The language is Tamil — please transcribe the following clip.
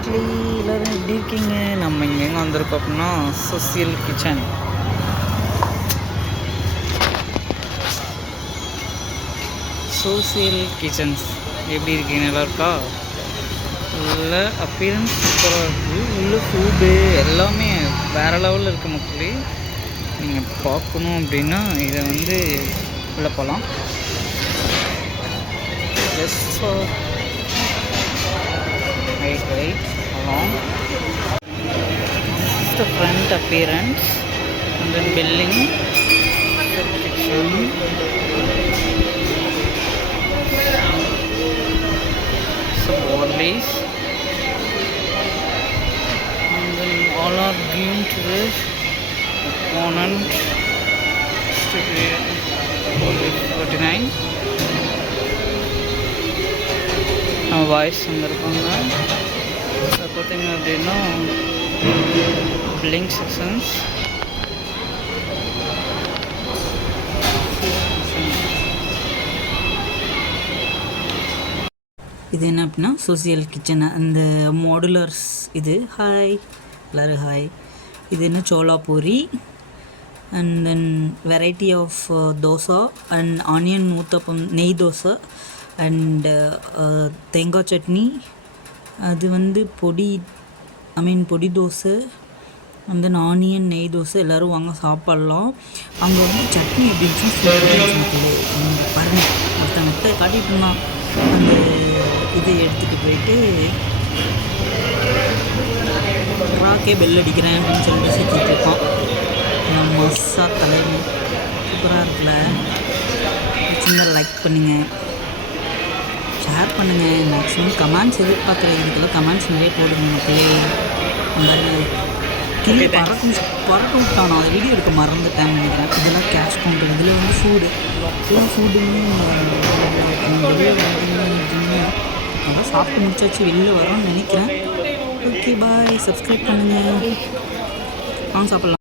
மக்களே எல்லோரும் எப்படி இருக்கீங்க? நம்ம இங்கெங்க வந்திருக்கோம் அப்படின்னா சோசியல் கிச்சன். சோசியல் கிச்சன்ஸ் எப்படி இருக்கீங்க? நல்லா இருக்கா? உள்ள அப்பியரன்ஸ் சூப்பராக இருக்குது. உள்ள ஃபுட்டு எல்லாமே வேறு லெவலில் இருக்குது மக்களே. நீங்கள் பார்க்கணும் அப்படின்னா இதை உள்ளே போகலாம். Just for right along. This is the front appearance and then building kitchen. Some walls and then all are green to this opponent. 49 நம்ம வாய்ஸ் வந்திருக்காங்க. அதை பார்த்தீங்க அப்படின்னா பில்லிங் செக்ஷன்ஸ், இது என்ன அப்படின்னா சோசியல் கிச்சன் அந்த மாடுலர்ஸ். இது ஹாய் எல்லோரும் ஹாய். இது என்ன சோலாபூரி and then variety of dosa and onion uttapam, நெய் தோசை அண்டு தேங்காய் சட்னி. அது பொடி பொடி தோசை அண்ட் தென் ஆனியன் நெய் தோசை. எல்லோரும் வாங்க சாப்பிட்லாம். அங்கே சட்னி எப்படின்னு பாருங்கள், ஒருத்தங்கிட்ட காட்டிகிட்டு இருந்தான். அந்த இது எடுத்துகிட்டு போயிட்டு ராக்கே பெல் அடிக்கிறேன் அப்படின்னு சொல்லிட்டு சுற்றிட்டு இருக்கான். மஸ்ஸா தலைமை சூப்பராக இருக்குல்ல. சின்ன லைக் பண்ணுங்கள், ஷேர் பண்ணுங்கள், மேக்ஸிமம் கமெண்ட்ஸ் எதிர்பார்க்குற இதுக்கெல்லாம் கமெண்ட்ஸ் நிறைய போடுங்க மக்களே. அந்த கிளி பறக்க விட்டானோ அதை வீடியோ எடுக்க மறந்துட்டேன்னு நினைக்கிறேன். இதெல்லாம் கேஷ் கவுண்டர். இதில் ஃபுட்டு இதெல்லாம் ஃபுட்டுன்னு அதான் சாப்பிட்டு முடிச்சாச்சு, வெளியில் வரோன்னு நினைக்கிறேன். ஓகே பாய், சப்ஸ்கிரைப் பண்ணுங்கள், வாங்க சாப்பிட்லாம்.